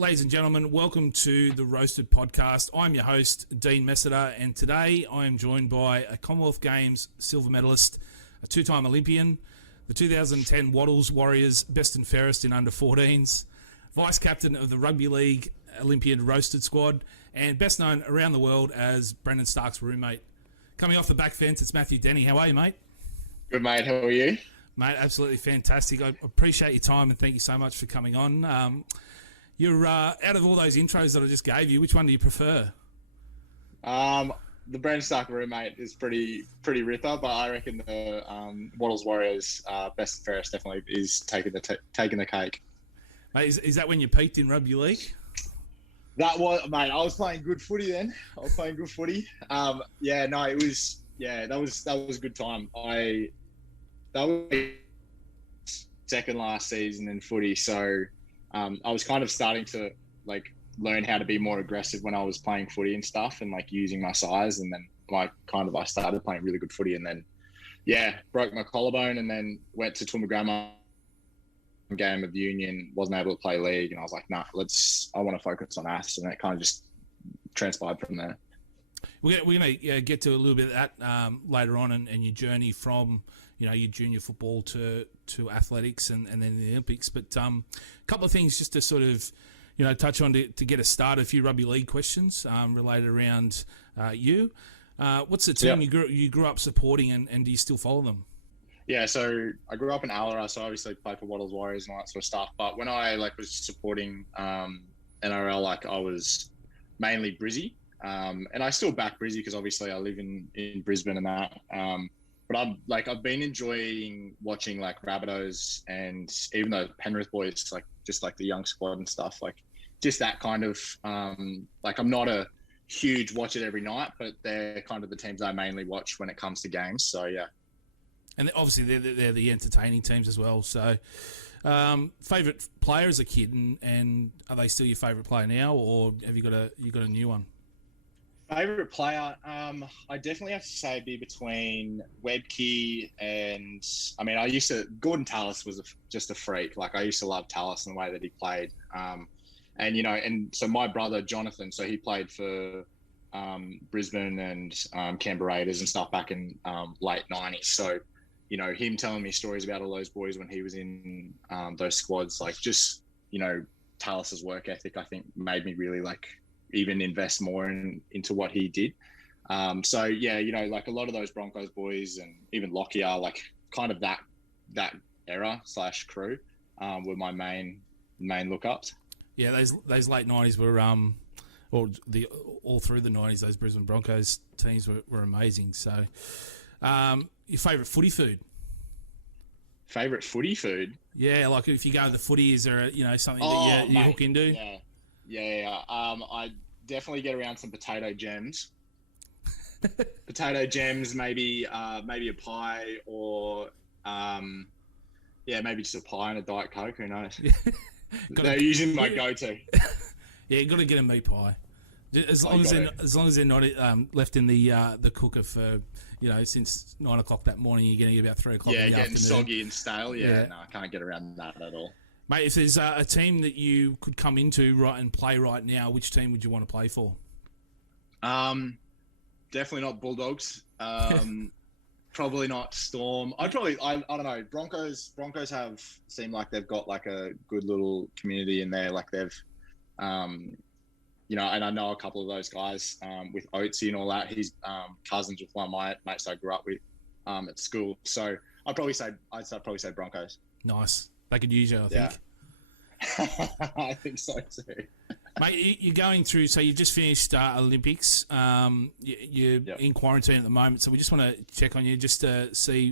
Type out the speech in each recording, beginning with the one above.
Ladies and gentlemen, welcome to the Roasted Podcast. I'm your host, Dean Messiter, and today I am joined by a Commonwealth Games silver medalist, a two-time Olympian, the 2010 Waddles Warriors best and fairest in under-14s, vice-captain of the Rugby League Olympian roasted squad, and best known around the world as Brendan Stark's roommate. Coming off the back fence, it's Matthew Denny. How are you, mate? Good, mate. How are you? Mate, absolutely fantastic. I appreciate your time and thank you so much for coming on. You're out of all those intros that I just gave you, which one do you prefer? The Brendan Stark roommate is pretty ripper, but I reckon the Waddles Warriors best and fairest definitely is taking the cake. Mate, is that when you peaked in rugby league? That was, mate. I was playing good footy then. It was that was a good time. That was second last season in footy, so I was kind of starting to learn how to be more aggressive when I was playing footy and stuff, and using my size, and then I started playing really good footy, and then broke my collarbone, and then went to Toowoomba game of union, wasn't able to play league, and I was like, nah, I want to focus on us, and it kind of just transpired from there. We're going to get to a little bit of that later on, and your journey from your junior football to athletics and then the Olympics. But a couple of things just to sort of touch on to get us started. A few rugby league questions related around you. What's the team you grew up supporting, and do you still follow them? Yeah, so I grew up in Allora, so obviously played for Waddles Warriors and all that sort of stuff. But when I was supporting NRL, I was mainly Brizzy. And I still back Brizzy because obviously I live in Brisbane and that. But I've been enjoying watching Rabbitohs, and even though Penrith boys, just the young squad and stuff, just that kind of I'm not a huge watch it every night, but they're kind of the teams I mainly watch when it comes to games. So yeah. And obviously they're the entertaining teams as well. So favourite player as a kid, and are they still your favourite player now, or have you got a new one? Favorite player, I definitely have to say be between Webke and Gordon Tallis was just a freak. I used to love Tallis and the way that he played. And so my brother Jonathan, so he played for Brisbane and Canberra Raiders and stuff back in late 90s. So him telling me stories about all those boys when he was in those squads, Tallis's work ethic, I think made me really even invest more into what he did. A lot of those Broncos boys and even Lockyer, kind of that era / crew were my main lookups. Yeah, those late 90s were all through the 90s, those Brisbane Broncos teams were amazing. So your favourite footy food? Favourite footy food? Yeah, if you go to the footy, is there something that you hook into? Yeah. I definitely get around some potato gems. Potato gems, maybe a pie, or maybe just a pie and a Diet Coke. Who knows? They're usually my go-to. Yeah, you got to get a meat pie. As long as they're not left in the cooker for since 9 o'clock that morning, you're getting about 3 o'clock. Yeah, in the getting afternoon. Soggy and stale. Yeah, no, I can't get around that at all. Mate, if there's a team that you could come into and play right now, which team would you want to play for? Definitely not Bulldogs. Probably not Storm. I don't know. Broncos seem like they've got a good little community in there. They've, and I know a couple of those guys with Oatsy and all that. He's cousins with one of my mates I grew up with at school. So I'd probably say Broncos. Nice. They could use you, I think. Yeah. I think so too. Mate, you're going through, so you've just finished Olympics. You're in quarantine at the moment, so we just want to check on you just to see,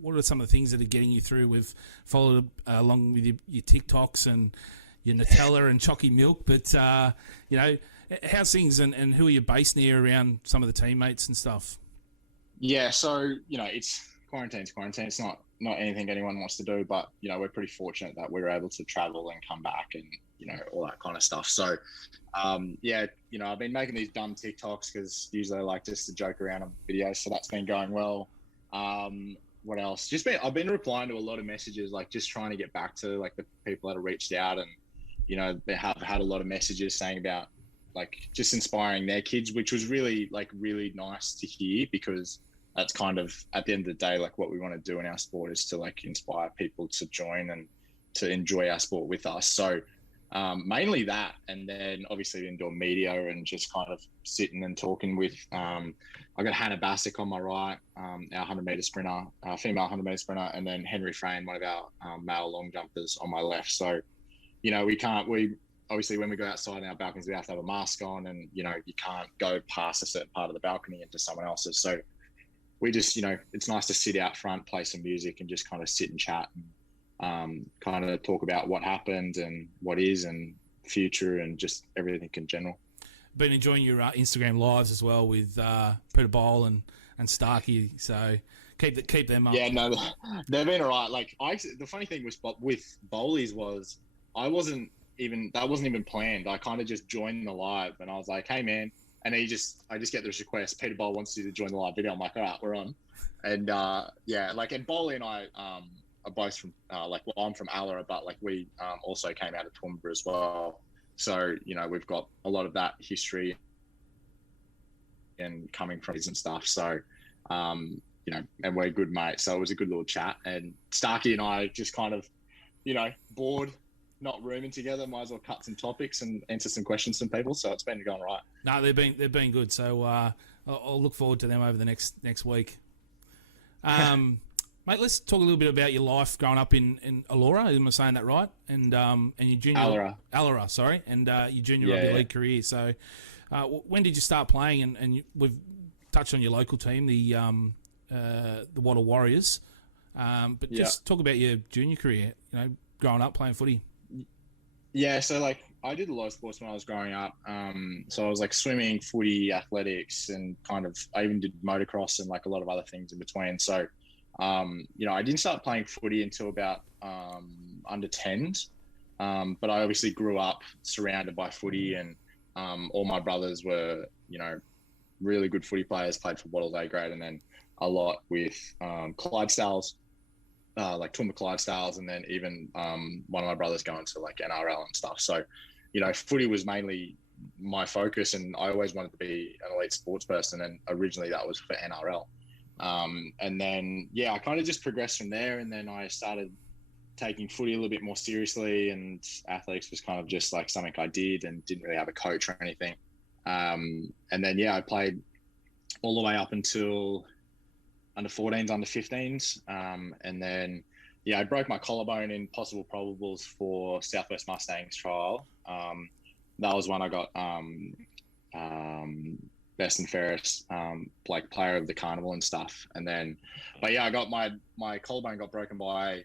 what are some of the things that are getting you through. We've followed along with your TikToks and your Nutella and Chocky Milk, but, how's things and who are you based near around some of the teammates and stuff? Yeah, so, it's quarantine's quarantine. It's not anything anyone wants to do, but we're pretty fortunate that we were able to travel and come back and all that kind of stuff. So I've been making these dumb TikToks because usually I like just to joke around on videos, so that's been going well. What else? I've been replying to a lot of messages, just trying to get back to the people that have reached out and you know, they have had a lot of messages saying about like just inspiring their kids, which was really nice to hear, because that's kind of at the end of the day, like what we want to do in our sport is to like inspire people to join and to enjoy our sport with us. So mainly that, and then obviously indoor media and just kind of sitting and talking with, I got Hannah Bassick on my right, our 100-meter sprinter, female 100-meter sprinter, and then Henry Frayne, one of our male long jumpers, on my left. So, you know, we obviously when we go outside in our balconies, we have to have a mask on, and, you know, you can't go past a certain part of the balcony into someone else's. So we just, you know, it's nice to sit out front, play some music, and just kind of sit and chat and kind of talk about what happened and what is and future and just everything in general. Been enjoying your Instagram lives as well with Peter Bowl and Starkey, so keep them up. Yeah, no, they've been all right. Like the funny thing with Bowlies was that wasn't even planned. I kind of just joined the live, and I was like, hey man, and I just get this request, Peter Bowl wants you to join the live video. I'm like, all right, we're on. And yeah, like, and Bowley and I are both from I'm from Allora, but like we also came out of Toowoomba as well. So, you know, we've got a lot of that history and coming from and stuff. So, you know, and we're good mates. So it was a good little chat. And Starkey and I just kind of, you know, bored, not rooming together, might as well cut some topics and answer some questions from people. So it's been going right. No, they've been good. So I'll look forward to them over the next week. Mate, let's talk a little bit about your life growing up in Allora. Am I saying that right? And your junior Allora, sorry, and your junior rugby league career. So, when did you start playing? And we've touched on your local team, the Wattle Warriors. But just talk about your junior career. You know, growing up playing footy. Yeah, so like I did a lot of sports when I was growing up. So I was like swimming, footy, athletics, and kind of I even did motocross and like a lot of other things in between. So. You know, I didn't start playing footy until about under 10s, but I obviously grew up surrounded by footy, and all my brothers were, you know, really good footy players, played for Wattles A grade, and then a lot with Clydesdales, like Toowoomba Clydesdales, and then even one of my brothers going to like NRL and stuff. So, you know, footy was mainly my focus, and I always wanted to be an elite sports person, and originally that was for NRL. And then, yeah, I kind of just progressed from there, and then I started taking footy a little bit more seriously, and athletics was kind of just like something I did and didn't really have a coach or anything. And then, yeah, I played all the way up until under 14s, under 15s. And then, yeah, I broke my collarbone in possible probables for Southwest Mustangs trial. That was when I got best and fairest, like player of the carnival and stuff. And then, but yeah, I got my collarbone got broken by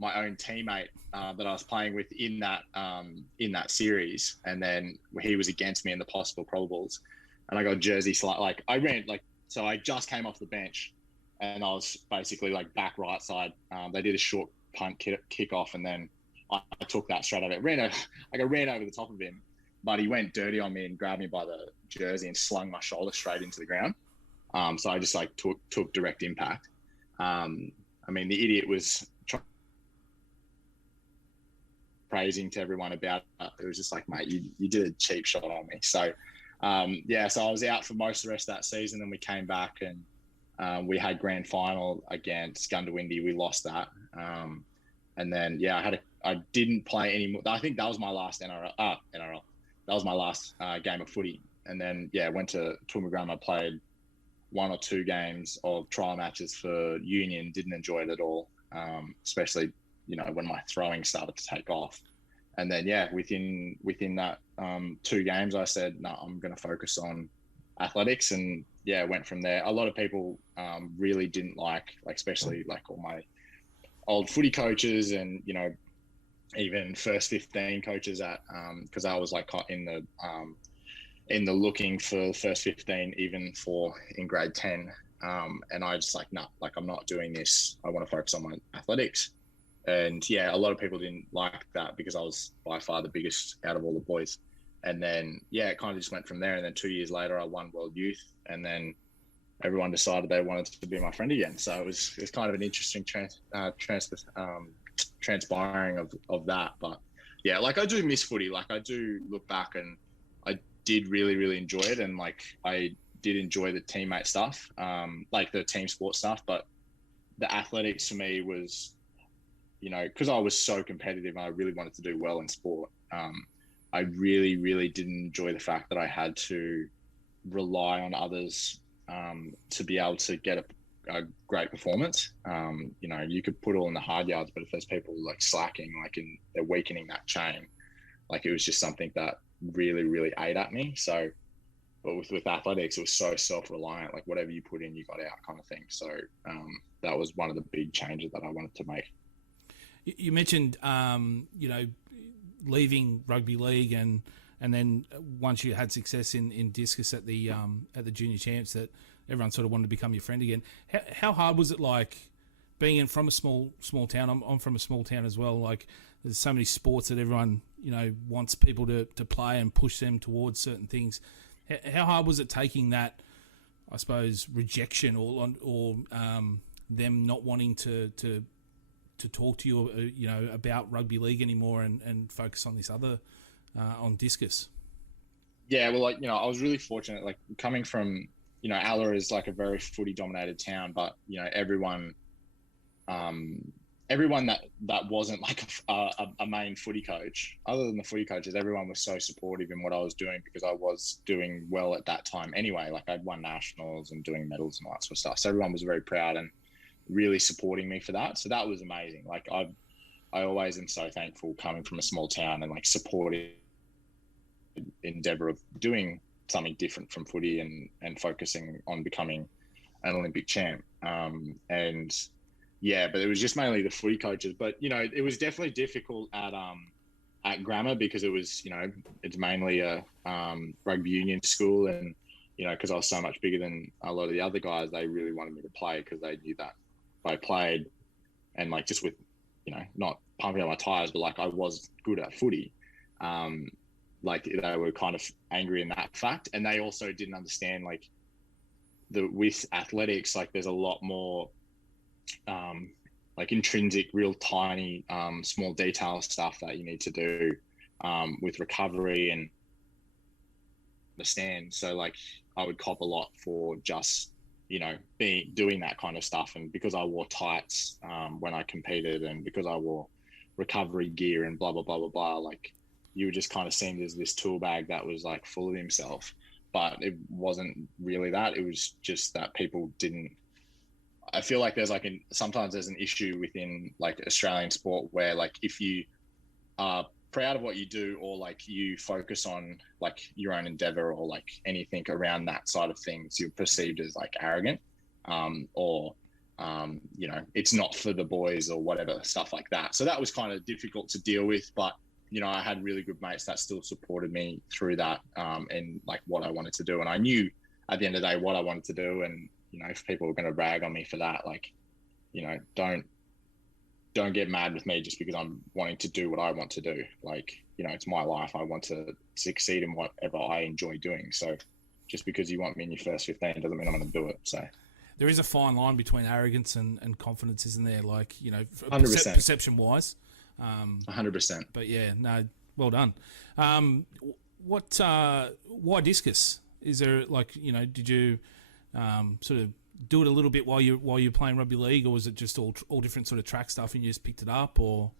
my own teammate that I was playing with in that series. And then he was against me in the possible probables, and I got jersey like I ran so I just came off the bench, and I was basically like back right side. They did a short punt kick off, and then I took that straight over. I ran over the top of him, but he went dirty on me and grabbed me by the jersey and slung my shoulder straight into the ground. So I just like took direct impact. I mean, the idiot was praising to everyone about it. It was just like, mate, you did a cheap shot on me. So yeah, so I was out for most of the rest of that season, and we came back, and we had grand final against Gundawindi. We lost that. And then, yeah, I didn't play anymore. I think that was my last NRL. That was my last game of footy. And then, yeah, went to Toowoomba. I played 1 or 2 games of trial matches for Union. Didn't enjoy it at all, especially, you know, when my throwing started to take off. And then, yeah, within that 2 games, I said, no, I'm going to focus on athletics. And, yeah, went from there. A lot of people really didn't like, especially like all my old footy coaches and, you know, even first 15 coaches at because I was like in the looking for first 15 even for in grade 10, and I just like, nah, like I'm not doing this. I want to focus on my athletics. And yeah, a lot of people didn't like that because I was by far the biggest out of all the boys. And then, yeah, it kind of just went from there. And then 2 years later, I won World Youth, and then everyone decided they wanted to be my friend again. So it was kind of an interesting transpiring of that. But yeah, like I do miss footy. Like I do look back and I did really, really enjoy it. And like, I did enjoy the teammate stuff, like the team sport stuff, but the athletics for me was, you know, because I was so competitive and I really wanted to do well in sport. I really, really didn't enjoy the fact that I had to rely on others to be able to get a great performance. You know, you could put all in the hard yards, but if there's people like slacking, like they're weakening that chain, like it was just something that really, really ate at me. So, but with athletics, it was so self-reliant, like whatever you put in, you got out kind of thing. So that was one of the big changes that I wanted to make. You mentioned, you know, leaving rugby league and then once you had success in discus at the junior champs, that everyone sort of wanted to become your friend again. How hard was it, like being from a small town? I'm from a small town as well. Like there's so many sports that everyone, you know, wants people to play and push them towards certain things. How hard was it taking that, I suppose, rejection or them not wanting to talk to you, you know, about rugby league anymore and focus on this other, on discus? Yeah, well, like, you know, I was really fortunate, like coming from, you know, Allora is like a very footy dominated town, but, you know, everyone that wasn't like a main footy coach, other than the footy coaches, everyone was so supportive in what I was doing because I was doing well at that time anyway. Like I'd won nationals and doing medals and all that sort of stuff. So everyone was very proud and really supporting me for that. So that was amazing. Like I always am so thankful coming from a small town and like supporting endeavor of doing something different from footy and focusing on becoming an Olympic champ. And yeah, but it was just mainly the footy coaches. But, you know, it was definitely difficult at Grammar because it was, you know, it's mainly a rugby union school. And, you know, because I was so much bigger than a lot of the other guys, they really wanted me to play because they knew that if I played and like just with, you know, not pumping out my tires, but like I was good at footy. Like they were kind of angry in that fact. And they also didn't understand like with athletics, like there's a lot more like intrinsic, real tiny, small detail stuff that you need to do with recovery and understand. So like I would cop a lot for just, you know, doing that kind of stuff. And because I wore tights when I competed and because I wore recovery gear and blah, blah, blah, blah, blah, like you were just kind of seen as this tool bag that was like full of himself. But it wasn't really that. It was just that people didn't, I feel like there's like sometimes there's an issue within like Australian sport where like if you are proud of what you do or like you focus on like your own endeavor or like anything around that side of things, you're perceived as like arrogant or you know, it's not for the boys or whatever, stuff like that. So that was kind of difficult to deal with, but you know, I had really good mates that still supported me through that and like what I wanted to do. And I knew at the end of the day what I wanted to do. And, you know, if people were going to rag on me for that, like, you know, don't get mad with me just because I'm wanting to do what I want to do. Like, you know, it's my life. I want to succeed in whatever I enjoy doing. So just because you want me in your first 15 doesn't mean I'm going to do it. So there is a fine line between arrogance and confidence, isn't there? Like, you know, 100%. Perception wise. 100%. But yeah, no, well done. Why discus? Is there like, you know, did you sort of do it a little bit while you're playing rugby league, or was it just all different sort of track stuff and you just picked it up? Or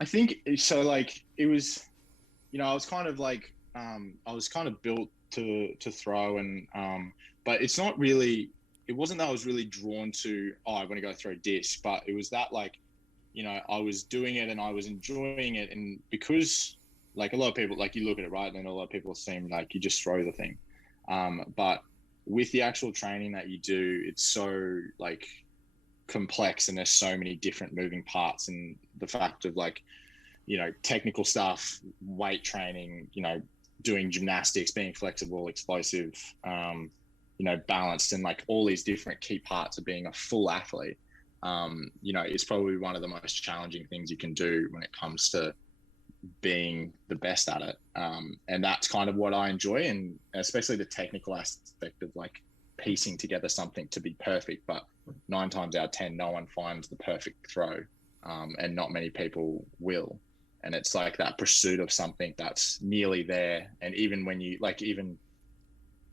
I think so. Like it was, you know, I was kind of like I was kind of built to throw, and but it's not really. It wasn't that I was really drawn to. Oh, I want to go throw disc, but it was that like, you know, I was doing it and I was enjoying it, and because like a lot of people, like you look at it right, and then a lot of people seem like you just throw the thing, but with the actual training that you do, it's so like complex and there's so many different moving parts, and the fact of like, you know, technical stuff, weight training, you know, doing gymnastics, being flexible, explosive, you know, balanced, and like all these different key parts of being a full athlete, you know, is probably one of the most challenging things you can do when it comes to being the best at it. And that's kind of what I enjoy, and especially the technical aspect of like piecing together something to be perfect, but 9 times out of 10, no one finds the perfect throw, and not many people will. And it's like that pursuit of something that's nearly there. And even when you like, even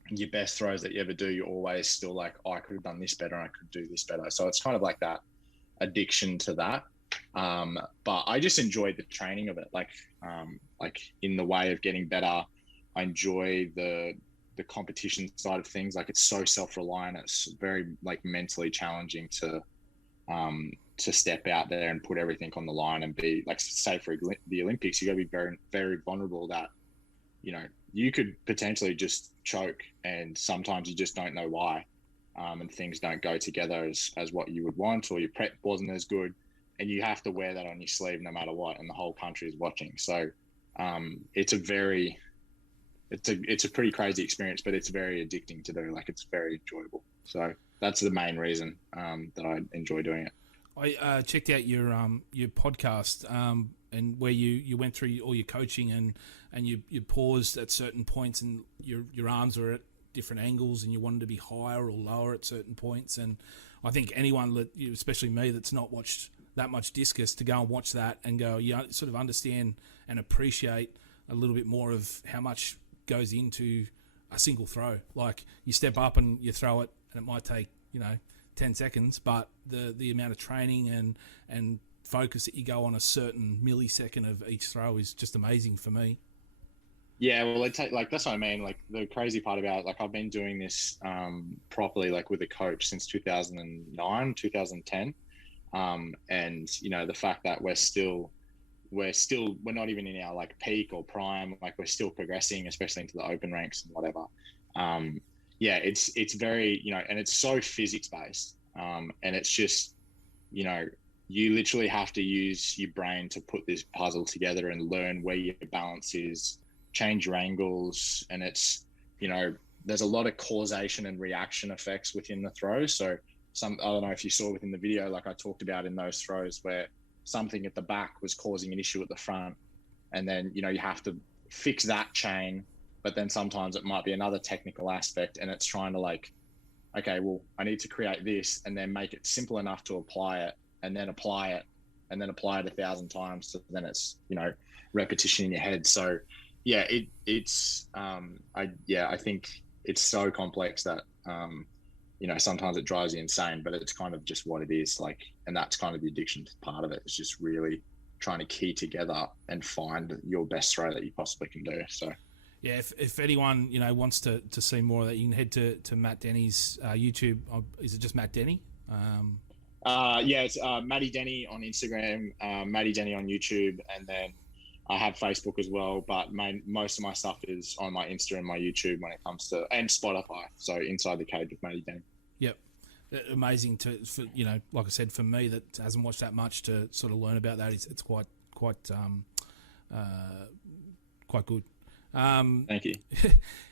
your best throws that you ever do, you're always still like, oh, I could have done this better. I could do this better. So it's kind of like that addiction to that. But I just enjoyed the training of it. Like in the way of getting better, I enjoy the competition side of things. Like it's so self-reliant. It's very like mentally challenging to step out there and put everything on the line and be like, say for the Olympics, you got to be very, very vulnerable that, you know, you could potentially just choke, and sometimes you just don't know why. And things don't go together as what you would want, or your prep wasn't as good, and you have to wear that on your sleeve no matter what, and the whole country is watching. So it's a pretty crazy experience, but it's very addicting to do. Like it's very enjoyable. So that's the main reason that I enjoy doing it. I checked out your podcast and where you went through all your coaching and you paused at certain points, and your arms were at different angles, and you wanted to be higher or lower at certain points. And I think anyone, especially me, that's not watched that much discus, to go and watch that and go, you sort of understand and appreciate a little bit more of how much goes into a single throw. Like you step up and you throw it, and it might take 10 seconds, but the amount of training and focus that you go on a certain millisecond of each throw is just amazing for me. Yeah, well, that's what I mean. Like the crazy part about it, like I've been doing this properly, like with a coach since 2009, 2010. And the fact that we're not even in our like peak or prime, like we're still progressing, especially into the open ranks and whatever. It's very, and it's so physics based. And it's just, you literally have to use your brain to put this puzzle together and learn where your balance is, change your angles. And it's, there's a lot of causation and reaction effects within the throw. So I don't know if you saw within the video, like I talked about in those throws where something at the back was causing an issue at the front. And then, you have to fix that chain, but then sometimes it might be another technical aspect, and it's trying to like, okay, well, I need to create this and then make it simple enough to apply it, and then apply it, and then apply it 1,000 times. So then it's, repetition in your head. So yeah, I think it's so complex that, sometimes it drives you insane, but it's kind of just what it is like. And that's kind of the addiction part of it. It's just really trying to key together and find your best throw that you possibly can do. So yeah, if anyone wants to see more of that, you can head to Matt Denny's YouTube. Is it just Matt Denny? It's Matty Denny on Instagram, Matty Denny on YouTube, and then I have Facebook as well. But most of my stuff is on my Insta and my YouTube when it comes to, and Spotify. So Inside the Cage with Matty Denny. Yep. Amazing like I said, for me that hasn't watched that much, to sort of learn about that, it's quite good. Thank you.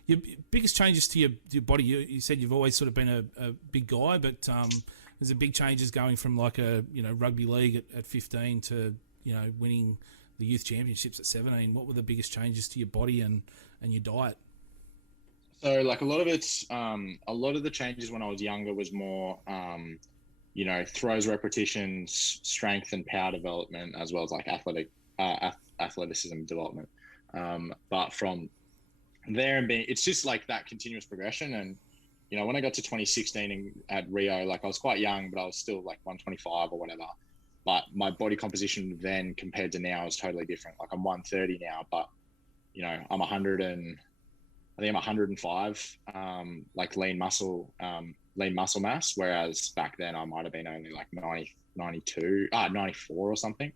Your biggest changes to your body, you said you've always sort of been a big guy, but there's a big changes going from like a rugby league at 15 to winning the youth championships at 17. What were the biggest changes to your body and your diet? So like a lot of the changes when I was younger was more throws, repetitions, strength and power development, as well as like athleticism development. But from there and it's just like that continuous progression. And, when I got to 2016 at Rio, like I was quite young, but I was still like 125 or whatever. But my body composition then compared to now is totally different. Like I'm 130 now, but, I'm 105, like lean muscle mass. Whereas back then I might've been only like 94 or something.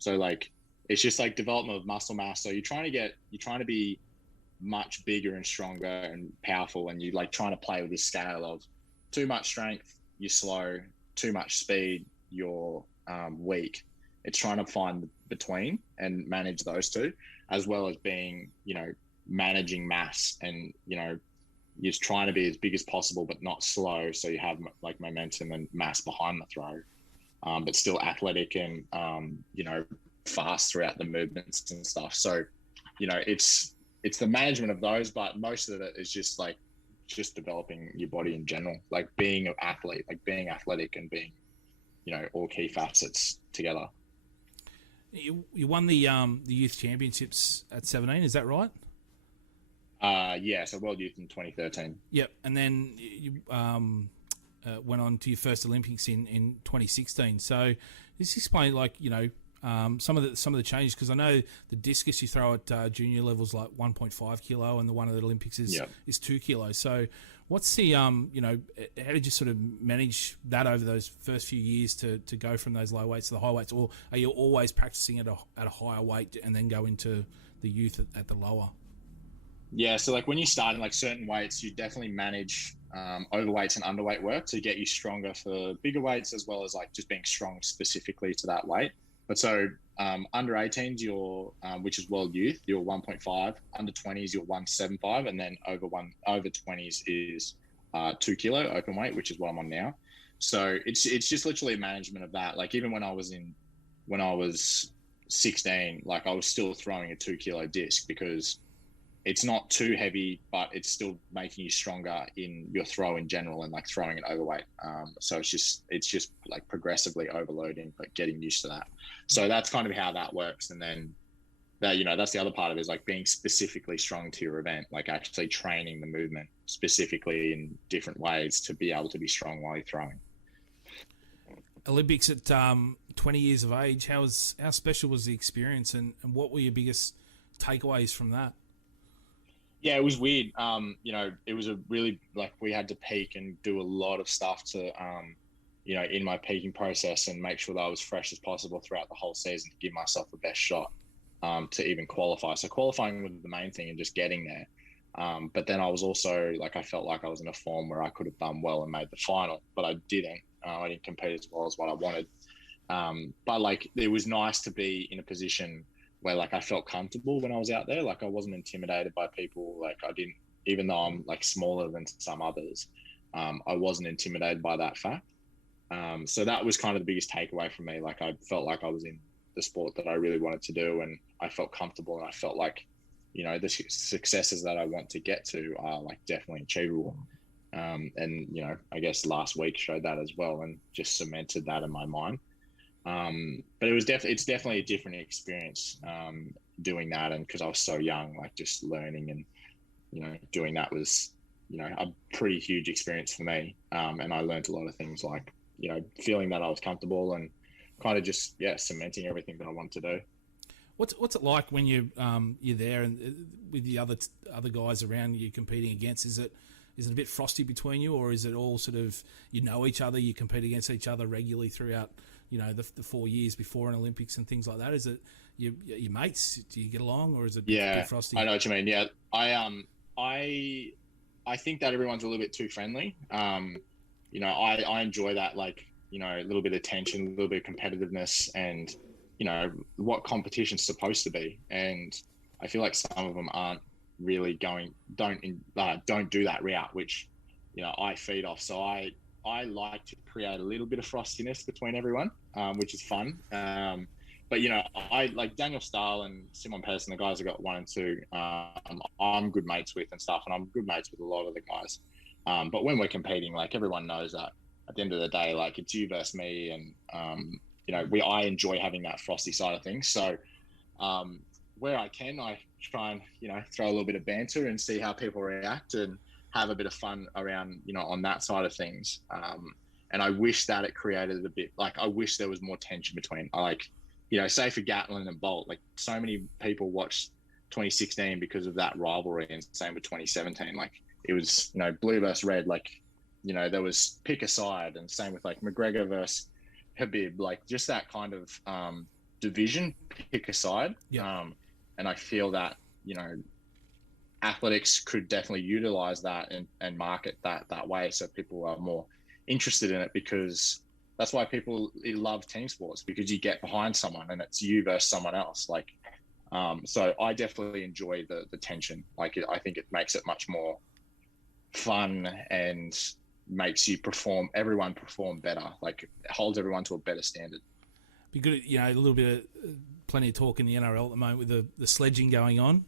So like, it's just like development of muscle mass. So you're trying to be much bigger and stronger and powerful, and you like trying to play with this scale of too much strength, you're slow, too much speed, you're weak. It's trying to find the between and manage those two, as well as being, managing mass, and, you're just trying to be as big as possible, but not slow. So you have like momentum and mass behind the throw, but still athletic and, fast throughout the movements and stuff. So, it's the management of those, but most of it is just developing your body in general, like being an athlete, like being athletic and being, all key facets together. You won the youth championships at 17. Is that right? Yeah, so World Youth in 2013. Yep, and then you went on to your first Olympics in 2016. So just explain, some of the changes, because I know the discus you throw at junior levels like 1.5 kilo, and the one at the Olympics is 2 kilos. So what's the how did you sort of manage that over those first few years to go from those low weights to the high weights, or are you always practicing at a higher weight and then go into the youth at the lower? Yeah, so like when you start in like certain weights, you definitely manage overweights and underweight work to get you stronger for bigger weights, as well as like just being strong specifically to that weight. But so under 18s, you're which is World Youth, you're 1.5. Under 20s, you're 175, and then over 20s is 2 kilo open weight, which is what I'm on now. So it's just literally a management of that. Like even when I was 16, like I was still throwing a 2 kilo disc because it's not too heavy, but it's still making you stronger in your throw in general and like throwing it overweight. So it's just like progressively overloading, but getting used to that. So that's kind of how that works. And then that's the other part of it, is like being specifically strong to your event, like actually training the movement specifically in different ways to be able to be strong while you're throwing. Olympics at 20 years of age, how special was the experience, and what were your biggest takeaways from that? Yeah, it was weird. It was a really, like, we had to peak and do a lot of stuff to, in my peaking process, and make sure that I was fresh as possible throughout the whole season to give myself the best shot to even qualify. So qualifying was the main thing and just getting there. But then I was also, like, I felt like I was in a form where I could have done well and made the final, but I didn't. I didn't compete as well as what I wanted. But, like, it was nice to be in a position where like I felt comfortable when I was out there. Like I wasn't intimidated by people. Like I didn't, even though I'm like smaller than some others, I wasn't intimidated by that fact. So that was kind of the biggest takeaway from me. Like I felt like I was in the sport that I really wanted to do, and I felt comfortable, and I felt like, the successes that I want to get to are like definitely achievable. And I guess last week showed that as well, and just cemented that in my mind. But it's definitely a different experience doing that, and because I was so young, like just learning and doing that was a pretty huge experience for me, and I learned a lot of things, like feeling that I was comfortable and kind of just cementing everything that I wanted to do. What's it like when you're there and with the other guys around you competing against? Is it a bit frosty between you, or is it all sort of each other, you compete against each other regularly throughout the 4 years before an Olympics and things like that? Is it your mates? Do you get along, or is it a bit frosty? I know what you mean. Yeah, I think that everyone's a little bit too friendly. I enjoy that, like a little bit of tension, a little bit of competitiveness, and what competition's supposed to be. And I feel like some of them aren't really don't do that route, which I feed off. So I like to create a little bit of frostiness between everyone, which is fun. But I like Daniel Stahl and Simon Pedersen, the guys that got 1 and 2. I'm good mates with and stuff, and I'm good mates with a lot of the guys. But when we're competing, like everyone knows that at the end of the day, like it's you versus me, and I enjoy having that frosty side of things. So where I can, I try and throw a little bit of banter and see how people react and have a bit of fun around on that side of things. And I wish that it created a bit, like I wish there was more tension between, say for Gatlin and Bolt, like so many people watched 2016 because of that rivalry, and same with 2017. Like it was blue versus red, like there was pick a side, and same with like McGregor versus Habib, like just that kind of division, pick a side. And I feel that athletics could definitely utilize that and market that way, so people are more interested in it, because that's why people love team sports, because you get behind someone and it's you versus someone else. Like so I definitely enjoy the tension. Like I think it makes it much more fun and makes everyone perform better, like it holds everyone to a better standard. Be good, a little bit of plenty of talk in the NRL at the moment with the sledging going on.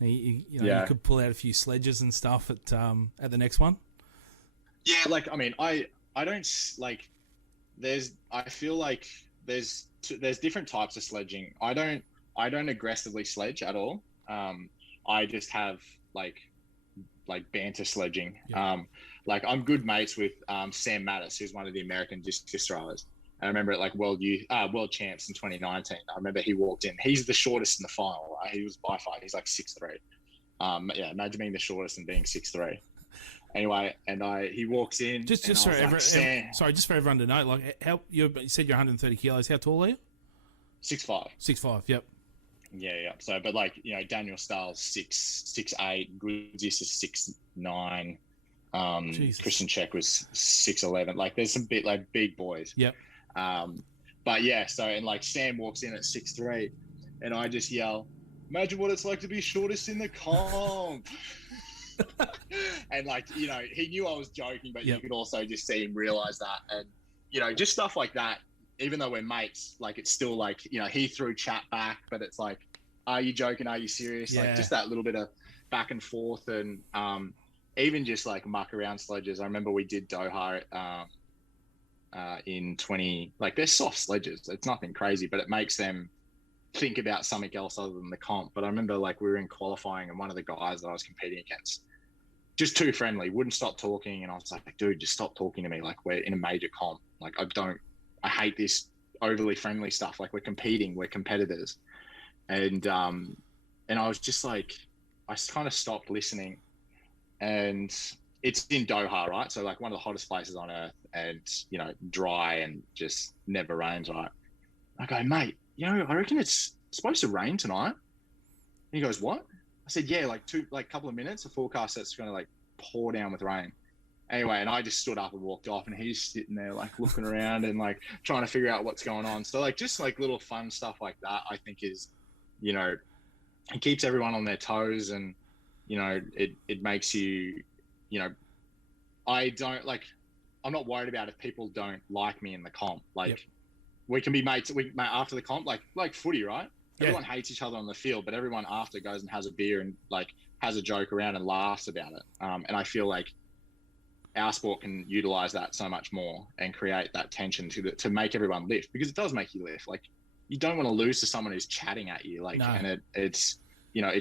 You could pull out a few sledges and stuff at the next one. Yeah, like I mean, I don't like. I feel like there's different types of sledging. I don't aggressively sledge at all. I just have like banter sledging. Yeah. Like I'm good mates with Sam Mattis, who's one of the American discus throwers. And I remember at like world champs in 2019. I remember he walked in. He's the shortest in the final. Right? He was by far. He's like 6'3". Yeah, imagine being the shortest and being 6'3". Anyway, and he walks in. Just for just for everyone to know, like how you said you're 130 kilos. How tall are you? 6'5". 6'5". Yep. Yeah. So, but like Daniel Styles 6'8", Goodzius is 6'9". Christian Czech was 6'11". Like there's some big boys. Yep. But yeah, so and like Sam walks in at 6'3", and I just yell, "Imagine what it's like to be shortest in the comp." And like he knew I was joking, but you could also just see him realize that, and just stuff like that. Even though we're mates, like it's still like he threw chat back, but it's like, are you joking? Are you serious? Yeah. Like just that little bit of back and forth, and even just like muck around sledges. I remember we did Doha in 20. Like they're soft sledges. It's nothing crazy, but it makes them think about something else other than the comp. But I remember like we were in qualifying, and one of the guys that I was competing against, just too friendly, wouldn't stop talking, and I was like, dude, just stop talking to me. Like we're in a major comp. Like I hate this overly friendly stuff. Like we're competing, we're competitors. And I was just like, I kind of stopped listening, and it's in Doha, right? So like one of the hottest places on earth, and dry and just never rains, right? I go, mate, I reckon it's supposed to rain tonight. And he goes, what? I said, yeah, like couple of minutes, the forecast that's going to like pour down with rain. Anyway, and I just stood up and walked off, and he's sitting there like looking around and like trying to figure out what's going on. So like just like little fun stuff like that, I think is, it keeps everyone on their toes, and it makes you, I'm not worried about if people don't like me in the comp. Like we can be mates after the comp, like footy, right? Yeah. Everyone hates each other on the field, but everyone after goes and has a beer and like has a joke around and laughs about it. And I feel like our sport can utilize that so much more and create that tension to make everyone lift, because it does make you lift. Like you don't want to lose to someone who's chatting at you, like, no. And it's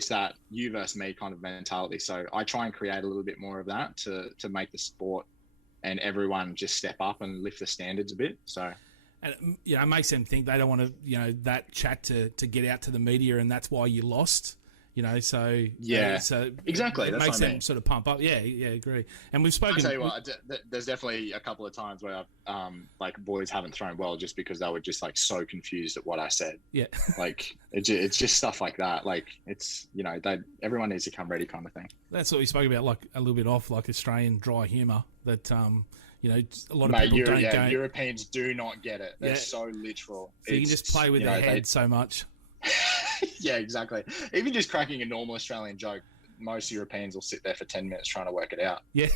that you versus me kind of mentality. So I try and create a little bit more of that to make the sport and everyone just step up and lift the standards a bit. So. And it makes them think they don't want to, that chat to get out to the media, and that's why you lost. So yeah, so exactly. It makes them sort of pump up. Yeah, agree. And we've spoken. I'll tell you what, there's definitely a couple of times where like boys haven't thrown well just because they were just like so confused at what I said. Yeah, like it's just stuff like that. Like it's everyone needs to come ready kind of thing. That's what we spoke about, like a little bit off, like Australian dry humour that a lot of people don't get. Europeans do not get it. They're so literal. So you can just play with their head so much. Yeah, exactly. Even just cracking a normal Australian joke, most Europeans will sit there for 10 minutes trying to work it out. Yeah.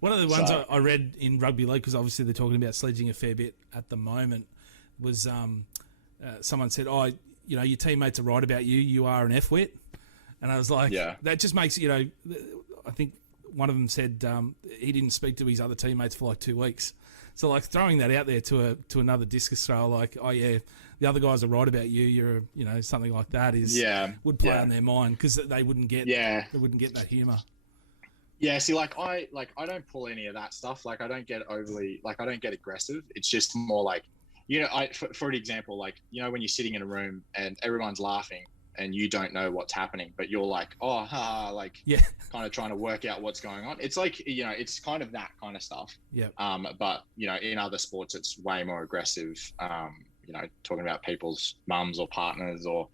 One of the ones I read in Rugby League, because obviously they're talking about sledging a fair bit at the moment, was someone said, your teammates are right about you. You are an F-wit. And I was like, that just makes, I think one of them said he didn't speak to his other teammates for like 2 weeks. So like throwing that out there to another discus thrower, like, oh yeah, the other guys are right about you. You're, something like that would play on their mind, because they wouldn't get that humour. Yeah, see, I don't pull any of that stuff. Like I don't get aggressive. It's just more like, for an example, like when you're sitting in a room and everyone's laughing and you don't know what's happening, but you're like, oh, ha, like, kind of trying to work out what's going on. It's like, it's kind of that kind of stuff. Yeah. But in other sports, it's way more aggressive. Talking about people's mums or partners, or,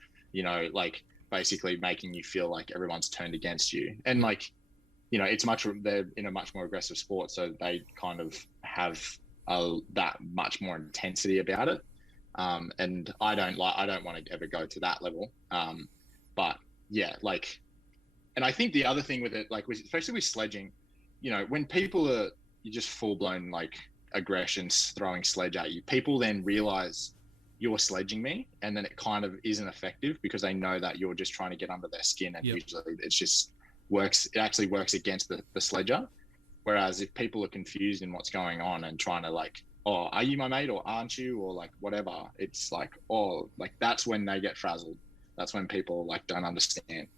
like basically making you feel like everyone's turned against you. And like, they're in a much more aggressive sport, so they kind of have that much more intensity about it. And I don't want to ever go to that level. But yeah, like, and I think the other thing with it, like, especially with sledging, when people are just full blown like aggressions throwing sledge at you, people then realize you're sledging me, and then it kind of isn't effective because they know that you're just trying to get under their skin, and usually it's just it actually works against the sledger. Whereas if people are confused in what's going on and trying to like oh, are you my mate or aren't you, or like whatever. It's like, oh, like that's when they get frazzled. That's when people like don't understand.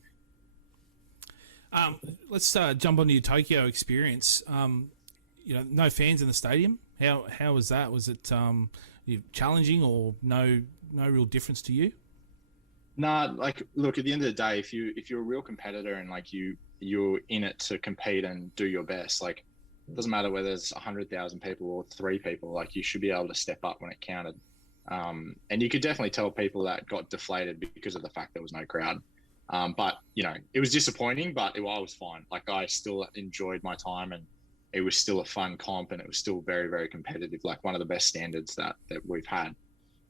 Let's jump onto your Tokyo experience. No fans in the stadium. How was that? Was it challenging or no real difference to you? Nah, like look, at the end of the day, if you're a real competitor and like you're in it to compete and do your best, like it doesn't matter whether it's 100,000 people or 3 people, like you should be able to step up when it counted. And you could definitely tell people that got deflated because of the fact there was no crowd. But it was disappointing, but I was fine. Like I still enjoyed my time, and it was still a fun comp, and it was still very, very competitive. Like one of the best standards that we've had.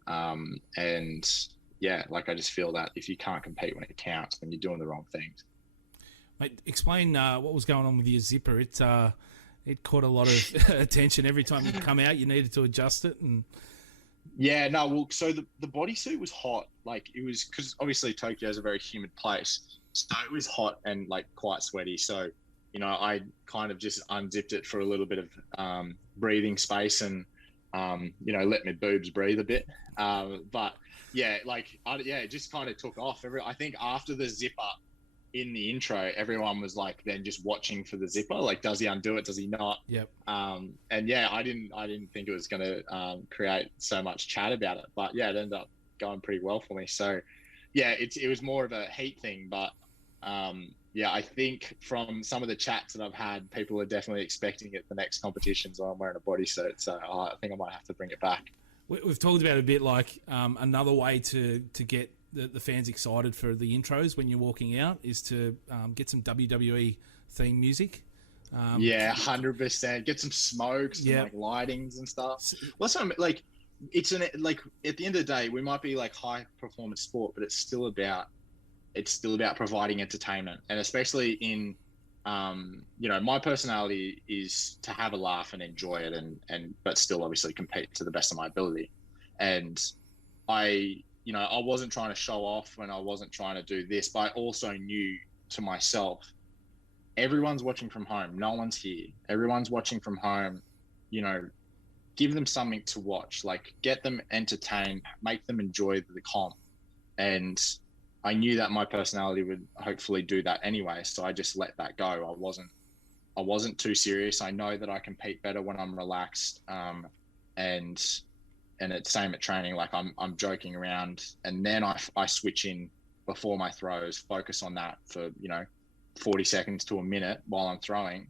And yeah, like I just feel that if you can't compete when it counts, then you're doing the wrong things. Mate, explain what was going on with your zipper. It caught a lot of attention every time you come out. You needed to adjust it, and yeah, no, well, so the bodysuit was hot. Like it was, because obviously Tokyo is a very humid place, so it was hot and like quite sweaty. So I kind of just unzipped it for a little bit of breathing space and let my boobs breathe a bit. But yeah, it just kind of took off. I think after the zipper in the intro, everyone was like then just watching for the zipper. Like, does he undo it? Does he not? Yep. And yeah, I didn't think it was going to create so much chat about it, but yeah, it ended up going pretty well for me. So yeah, it was more of a heat thing, but yeah, I think from some of the chats that I've had, people are definitely expecting it the next competition, so I'm wearing a bodysuit. So I think I might have to bring it back. We've talked about it a bit, like another way to get the fans excited for the intros when you're walking out is to get some WWE theme music. Yeah, 100%. Get some smokes and like lightings and stuff. Well, so like at the end of the day, we might be like high performance sport, but it's still about providing entertainment, and especially in my personality is to have a laugh and enjoy it, and but still obviously compete to the best of my ability. And I wasn't trying to show off, and I wasn't trying to do this, but I also knew to myself, everyone's watching from home. No one's here. Everyone's watching from home. Give them something to watch, like get them entertained, make them enjoy the comp. And I knew that my personality would hopefully do that anyway. So I just let that go. I wasn't too serious. I know that I compete better when I'm relaxed. And it's same at training. Like I'm joking around, and then I switch in before my throws, focus on that for 40 seconds to a minute while I'm throwing,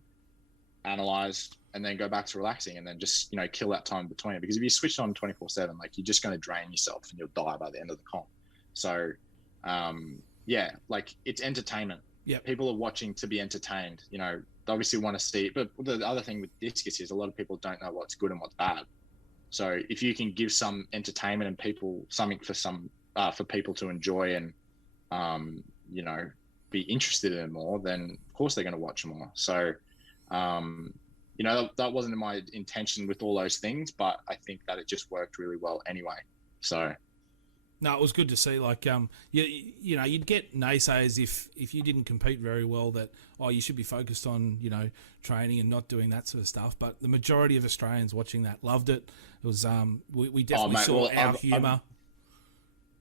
analyze, and then go back to relaxing, and then just kill that time between it. Because if you switch on 24/7, like you're just going to drain yourself and you'll die by the end of the comp. So yeah, like it's entertainment. Yeah, people are watching to be entertained. They obviously want to see it. But the other thing with discus is a lot of people don't know what's good and what's bad. So if you can give some entertainment and people something for people to enjoy and be interested in more, then of course they're going to watch more. So that wasn't my intention with all those things, but I think that it just worked really well anyway. So no, it was good to see. Like you'd get naysayers if you didn't compete very well, that you should be focused on training and not doing that sort of stuff. But the majority of Australians watching that loved it. It was we definitely saw our humour.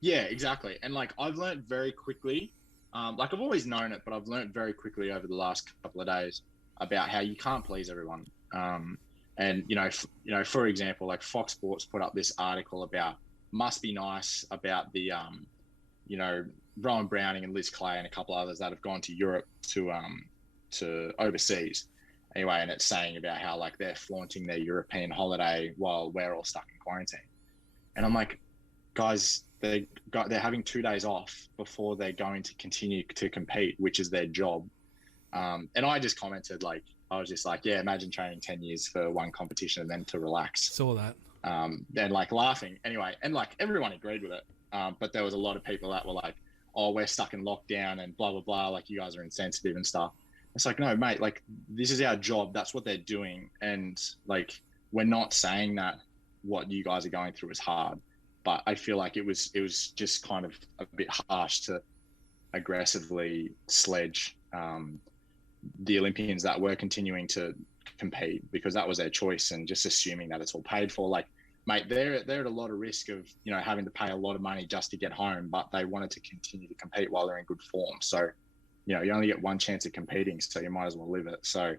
Yeah, exactly. And like I've learned very quickly, like I've always known it, but I've learned very quickly over the last couple of days about how you can't please everyone. And for example, like Fox Sports put up this article about must be nice about the Rowan Browning and Liz Clay and a couple others that have gone to Europe to overseas anyway, and it's saying about how like they're flaunting their European holiday while we're all stuck in quarantine. And I'm like, guys, they're having 2 days off before they're going to continue to compete, which is their job. And I just commented, like, I was just like, yeah, imagine training 10 years for one competition and then to relax. Saw that. And like laughing anyway, and like everyone agreed with it, but there was a lot of people that were like, oh, we're stuck in lockdown and blah blah blah, like you guys are insensitive and stuff. It's like, no mate, like this is our job, that's what they're doing, and like we're not saying that what you guys are going through is hard, but I feel like it was just kind of a bit harsh to aggressively sledge the Olympians that were continuing to compete because that was their choice, and just assuming that it's all paid for. Like, mate, they're at a lot of risk of, you know, having to pay a lot of money just to get home, but they wanted to continue to compete while they're in good form. So, you know, you only get one chance at competing, so you might as well live it. So,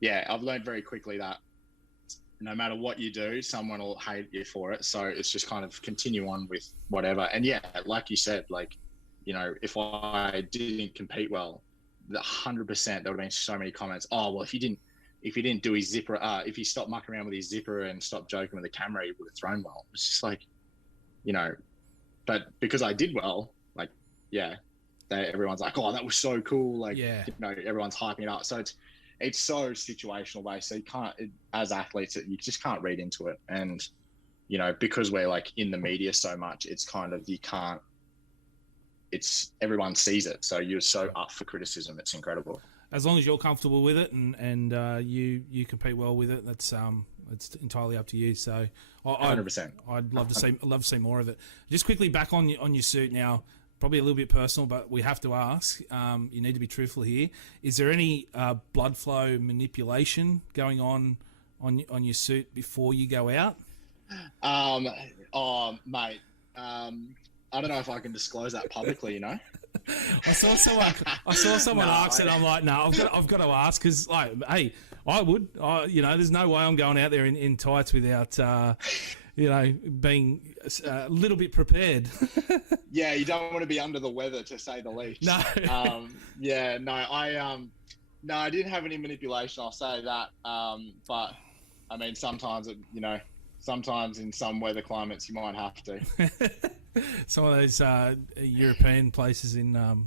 yeah, I've learned very quickly that no matter what you do, someone will hate you for it. So it's just kind of continue on with whatever. And yeah, like you said, like, you know, if I didn't compete well, 100% there would have been so many comments. Oh, well, if you didn't do his zipper, if he stopped mucking around with his zipper and stopped joking with the camera, he would have thrown well. It's just like, you know, but because I did well, like, yeah, everyone's like, oh, that was so cool. Like, yeah, you know, everyone's hyping it up. So it's so situational based. So you can't, as athletes, you just can't read into it. And, you know, because we're like in the media so much, it's kind of, everyone sees it. So you're so up for criticism. It's incredible. As long as you're comfortable with it and you compete well with it, that's it's entirely up to you. So 100%. I'd love to see more of it. Just quickly back on your suit now. Probably a little bit personal, but we have to ask. You need to be truthful here. Is there any blood flow manipulation going on your suit before you go out? Oh, mate. I don't know if I can disclose that publicly. You know. I saw someone ask it. I'm like, no, I've got to ask because, like, hey, I would. You know, there's no way I'm going out there in tights without. You know, being a little bit prepared. Yeah, you don't want to be under the weather, to say the least. No. Yeah, no, I didn't have any manipulation. I'll say that. But I mean, sometimes in some weather climates, you might have to. Some of those European places in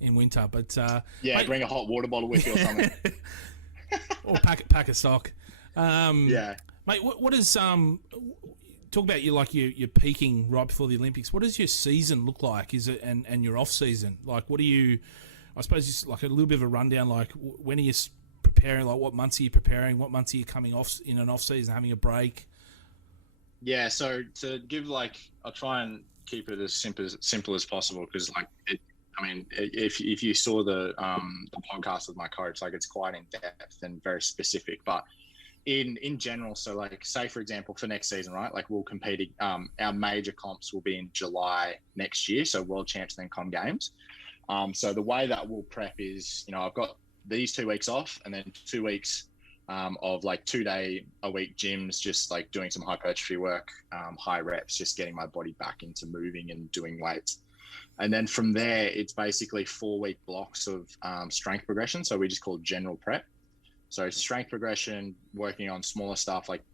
winter, but yeah, mate, bring a hot water bottle with you or something, or pack a sock. Yeah. Mate, what is talk about your peaking right before the Olympics? What does your season look like? Is it and your off season? Like, what do you? I suppose just like a little bit of a rundown. Like, when are you preparing? Like, what months are you preparing? What months are you coming off in an off season, having a break? Yeah, so to give I'll try and keep it as simple as possible because if you saw the podcast with my coach, like it's quite in depth and very specific, but. In general, so like say for example for next season, right? Like we'll compete. Our major comps will be in July next year, so World Champs then Com Games. So the way that we'll prep is, you know, I've got these 2 weeks off, and then 2 weeks of like 2 day a week gyms, just like doing some hypertrophy work, high reps, just getting my body back into moving and doing weights. And then from there, it's basically 4 week blocks of strength progression. So we just call it general prep. So strength progression, working on smaller stuff like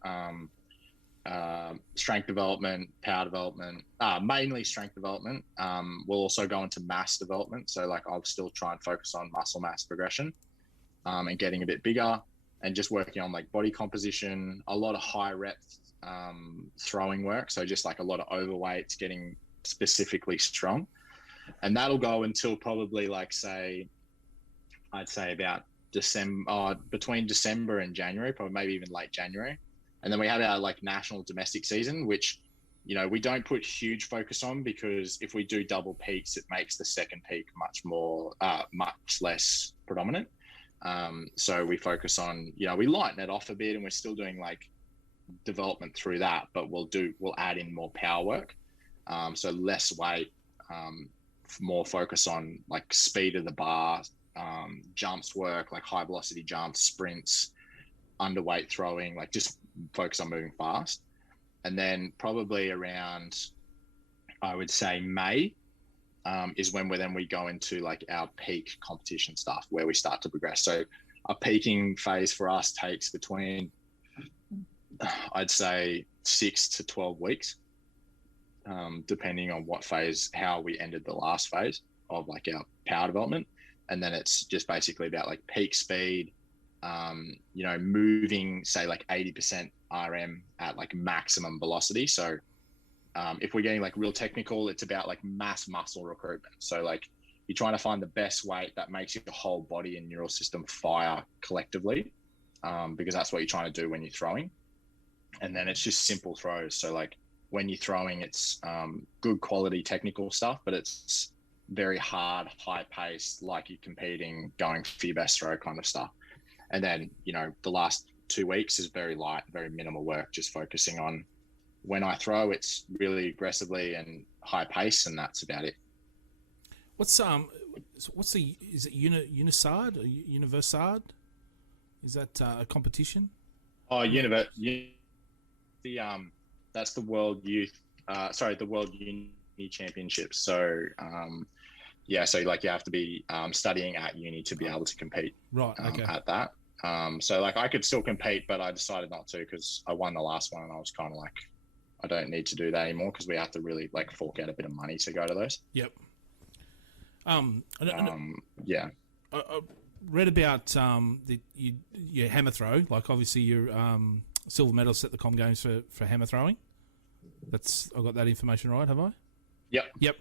strength development, power development, mainly strength development. We'll also go into mass development. So like I'll still try and focus on muscle mass progression and getting a bit bigger and just working on like body composition, a lot of high rep throwing work. So just like a lot of overweights, getting specifically strong. And that'll go until probably like I'd say about between December and January, probably maybe even late January. And then we have our like national domestic season, which, you know, we don't put huge focus on because if we do double peaks, it makes the second peak much less predominant. So we focus on, you know, we lighten it off a bit and we're still doing like development through that, but we'll add in more power work. So less weight, more focus on like speed of the bar, jumps work, like high velocity jumps, sprints, underweight throwing, like just focus on moving fast. And then probably around, I would say May, is when we go into like our peak competition stuff where we start to progress. So a peaking phase for us takes between, I'd say 6 to 12 weeks, depending on what phase, how we ended the last phase of like our power development. And then it's just basically about like peak speed, you know, moving say like 80% RM at like maximum velocity. So if we're getting like real technical, it's about like mass muscle recruitment. So like you're trying to find the best weight that makes your whole body and neural system fire collectively, because that's what you're trying to do when you're throwing. And then it's just simple throws. So like when you're throwing, it's good quality technical stuff, but it's very hard, high paced, like you're competing, going for your best throw kind of stuff. And then, the last 2 weeks is very light, very minimal work, just focusing on when I throw, it's really aggressively and high pace, and that's about it. Is it Unisard or Universard? Is that a competition? Oh, that's the World the World Uni Championships. So, so like you have to be studying at uni to be able to compete. Right. Okay. At that. So like I could still compete, but I decided not to because I won the last one, and I was kind of like, I don't need to do that anymore because we have to really like fork out a bit of money to go to those. Yep. Yeah. I read about your hammer throw. Like obviously you're silver medalist at the Com Games for hammer throwing. I got that information right, have I? Yep. Yep.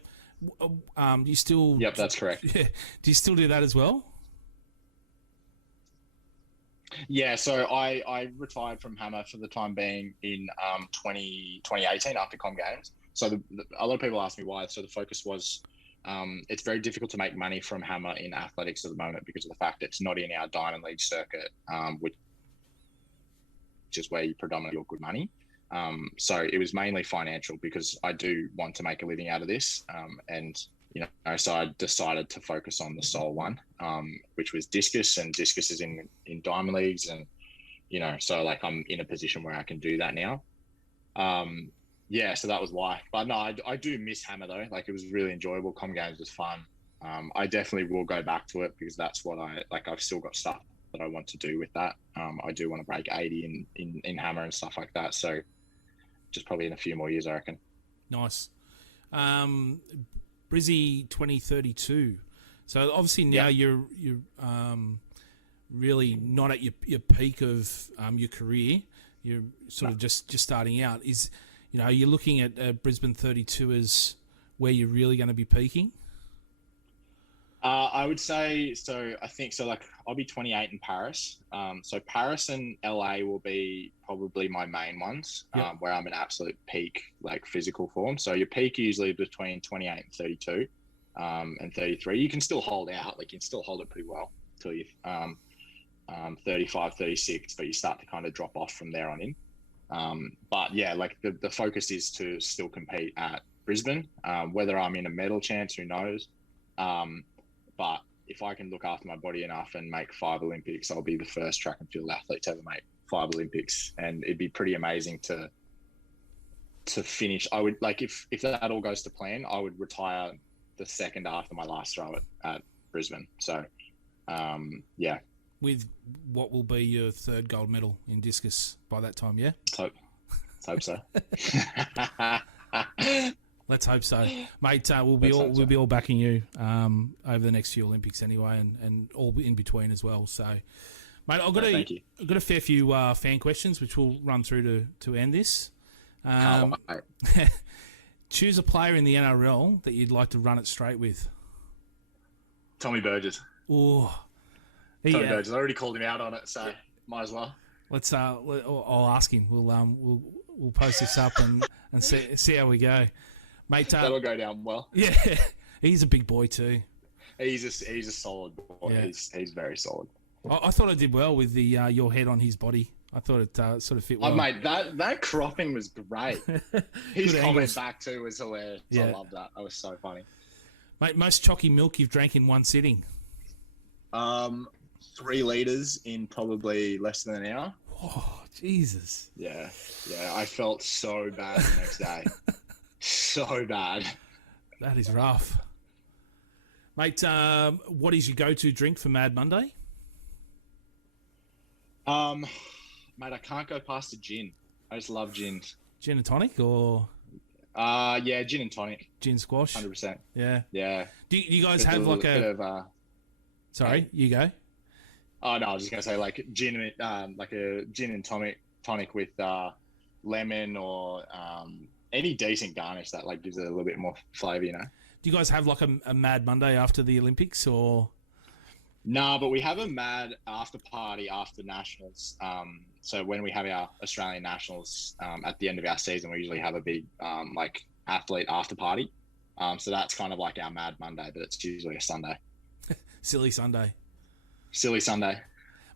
You still? Yep, that's correct. Yeah. Do you still do that as well? Yeah, so I retired from hammer for the time being in 2018 after Com Games. So a lot of people ask me why. So the focus was it's very difficult to make money from hammer in athletics at the moment because of the fact it's not in our Diamond League circuit, which is where you predominantly get good money. So it was mainly financial because I do want to make a living out of this. So I decided to focus on the sole one, which was discus, and discus is in Diamond Leagues. And, so like I'm in a position where I can do that now. So that was why. But no, I do miss hammer though. Like it was really enjoyable. Com Games was fun. I definitely will go back to it because that's what I've still got stuff that I want to do with that. I do want to break 80 in hammer and stuff like that. So just probably in a few more years, I reckon. Nice. Brizzy 2032. So obviously now you're really not at your peak of your career. You're sort of just starting out. You're looking at Brisbane 32 as where you're really going to be peaking? I would say so. I think so. Like I'll be 28 in Paris. So Paris and LA will be probably my main ones, where I'm in absolute peak like physical form. So your peak usually between 28 and 32, and 33. You can still hold out. Like you can still hold it pretty well till you 35, 36, but you start to kind of drop off from there on in. But yeah, like the focus is to still compete at Brisbane. Whether I'm in a medal chance, who knows? But if I can look after my body enough and make 5 Olympics, I'll be the first track and field athlete to ever make 5 Olympics. And it'd be pretty amazing to finish. I would like, if that all goes to plan, I would retire the second after my last throw at Brisbane. So, yeah. With what will be your 3rd gold medal in discus by that time, yeah? Let's hope so. Let's hope so, mate. We'll be all backing you over the next few Olympics anyway, and all in between as well. So, mate, I've got a fair few fan questions which we'll run through to end this. Choose a player in the NRL that you'd like to run it straight with. Tommy Burgess. Oh, Tommy Burgess. I already called him out on it, so might as well. Let's. I'll ask him. We'll post this up and see how we go. Mate, that'll go down well. Yeah, he's a big boy too. He's a solid boy. Yeah. He's very solid. I thought I did well with the your head on his body. I thought it sort of fit well. Oh, mate, that cropping was great. His comment back too was hilarious. Yeah. I love that. That was so funny. Mate, most chalky milk you've drank in one sitting? 3 liters in probably less than an hour. Oh, Jesus. Yeah. I felt so bad the next day. So bad. That is rough. Mate, what is your go-to drink for Mad Monday? Mate, I can't go past a gin. I just love gins. Gin and tonic or? Yeah, gin and tonic. Gin squash? 100%. Yeah. Yeah. Do you guys have like a... Sorry, you go. Oh, no, I was just going to say like gin, like a gin and tonic with lemon or... any decent garnish that like gives it a little bit more flavour, you know. Do you guys have like a Mad Monday after the Olympics or? No, but we have a mad after party after nationals. So when we have our Australian nationals at the end of our season, we usually have a big like athlete after party. So that's kind of like our Mad Monday, but it's usually a Sunday. Silly Sunday. Silly Sunday.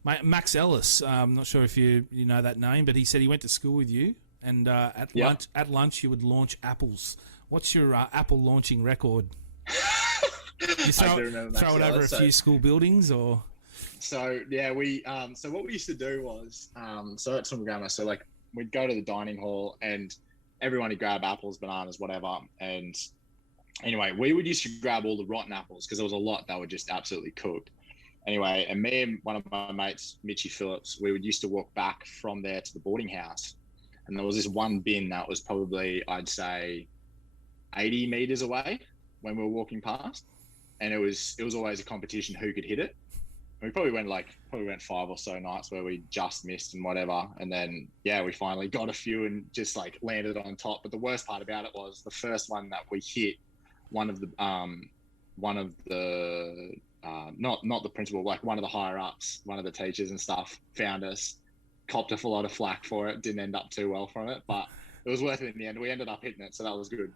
Max Ellis. I'm not sure if you know that name, but he said he went to school with you, and Yep. lunch you would launch apples. What's your apple launching record? You I do remember Max throw it over Ellis, a few school buildings, or So yeah, we so what we used to do was so at Swim Grammar, so like we'd go to the dining hall and everyone would grab apples, bananas, whatever. And anyway, we would used to grab all the rotten apples because there was a lot that were just absolutely cooked. Anyway, and me and one of my mates, Mitchy Phillips, we would used to walk back from there to the boarding house, and there was this one bin that was probably, I'd say, 80 meters away when we were walking past, and it was always a competition who could hit it. We probably went 5 or so nights where we just missed and whatever, and then we finally got a few and just like landed on top. But the worst part about it was the first one that we hit, one of the not the principal, like one of the higher ups, one of the teachers and stuff, found us, copped a lot of flack for it, didn't end up too well from it, but it was worth it in the end. We ended up hitting it, so that was good.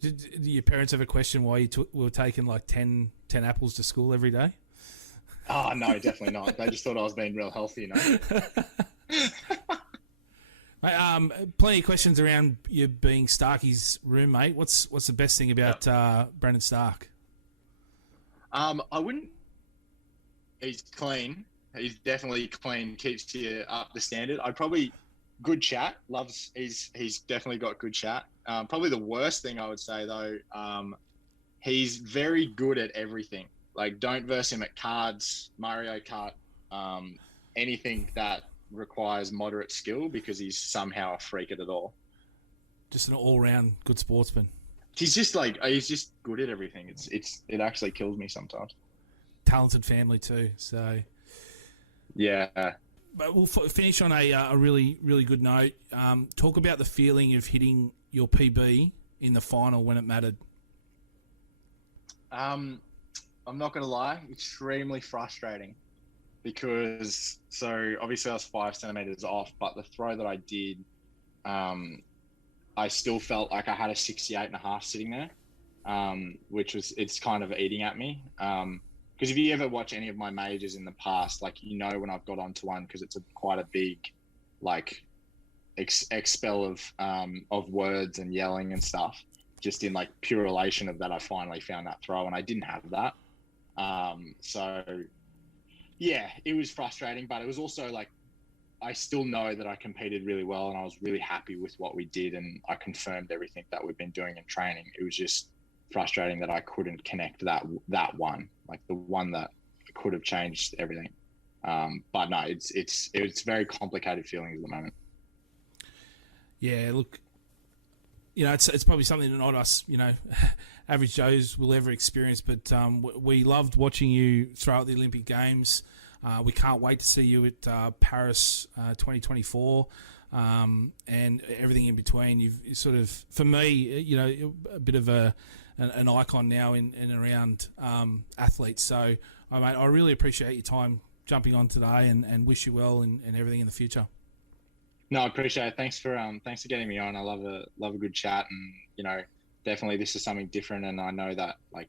did your parents ever question why you were taking like 10 apples to school every day? Oh no, definitely not. They just thought I was being real healthy, you know. Plenty of questions around you being Starkey's roommate. What's the best thing about Brandon Stark? I wouldn't. He's clean. He's definitely clean. Keeps you up the standard. I'd probably good chat. He's definitely got good chat. Probably the worst thing I would say though, he's very good at everything. Like, don't verse him at cards, Mario Kart, anything that requires moderate skill, because he's somehow a freak at it all. Just an all-round good sportsman. He's just good at everything. It actually kills me sometimes. Talented family too. So yeah. But we'll finish on a really, really good note. Talk about the feeling of hitting your PB in the final when it mattered. I'm not going to lie, extremely frustrating, because so obviously I was 5 centimeters off, but the throw that I did, I still felt like I had a 68.5 sitting there, which it's kind of eating at me. Because if you ever watch any of my majors in the past, like, you know, when I've got onto one, because it's quite a big, like, expel of words and yelling and stuff, just in like pure elation of that, I finally found that throw, and I didn't have that. So yeah, it was frustrating, but it was also like, I still know that I competed really well and I was really happy with what we did, and I confirmed everything that we've been doing in training. It was just frustrating that I couldn't connect that one, like the one that could have changed everything. But no, it's very complicated feelings at the moment. Yeah, look, you know, it's probably something that not us, you know, average Joes will ever experience. But we loved watching you throughout the Olympic Games. We can't wait to see you at Paris 2024 and everything in between. You've sort of, for me, you know, a bit of an icon now in and around athletes. So, mate, I really appreciate your time jumping on today, and wish you well and everything in the future. No, I appreciate it. Thanks for getting me on. I love a good chat, and you know, definitely this is something different. And I know that like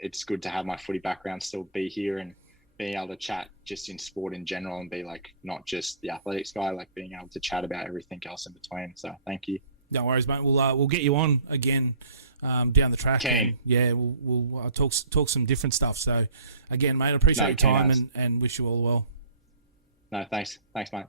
it's good to have my footy background still be here, and being able to chat just in sport in general, and be like not just the athletics guy, like being able to chat about everything else in between. So thank you. No worries, mate. We'll get you on again down the track. Keen. And we'll talk some different stuff. So again, mate, I appreciate your time and wish you all well. No, thanks, mate.